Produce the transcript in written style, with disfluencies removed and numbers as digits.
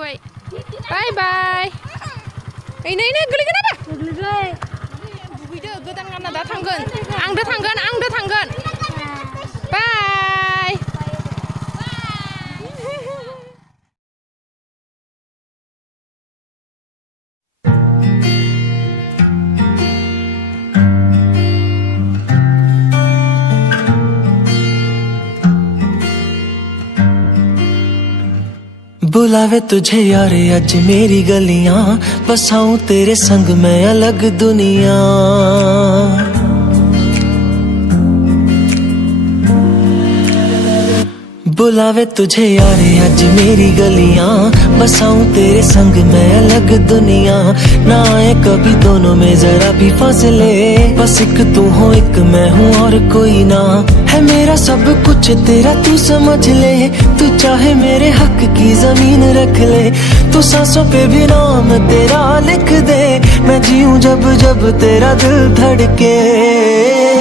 जाथ'बाय bye bye ओइनै गोलैगोन आबा दुगैदो गोदान गानना दा थांगोन आंदो थांगोन बाय बुलावे तुझे यार अज मेरी गलियां बसाऊं तेरे संग मैं अलग दुनिया बुलावे तुझे यार अज मेरी गलियां बसाऊं तेरे संग मैं अलग दुनिया ना आए कभी दोनों में जरा भी फासले बस एक तू हो एक मैं हूँ और कोई ना है मेरा सब कुछ तेरा तू समझ ले तू चाहे मेरे हक की जमीन रख ले तू सांसों पे भी नाम तेरा लिख दे मैं जीऊं जब जब तेरा दिल धड़के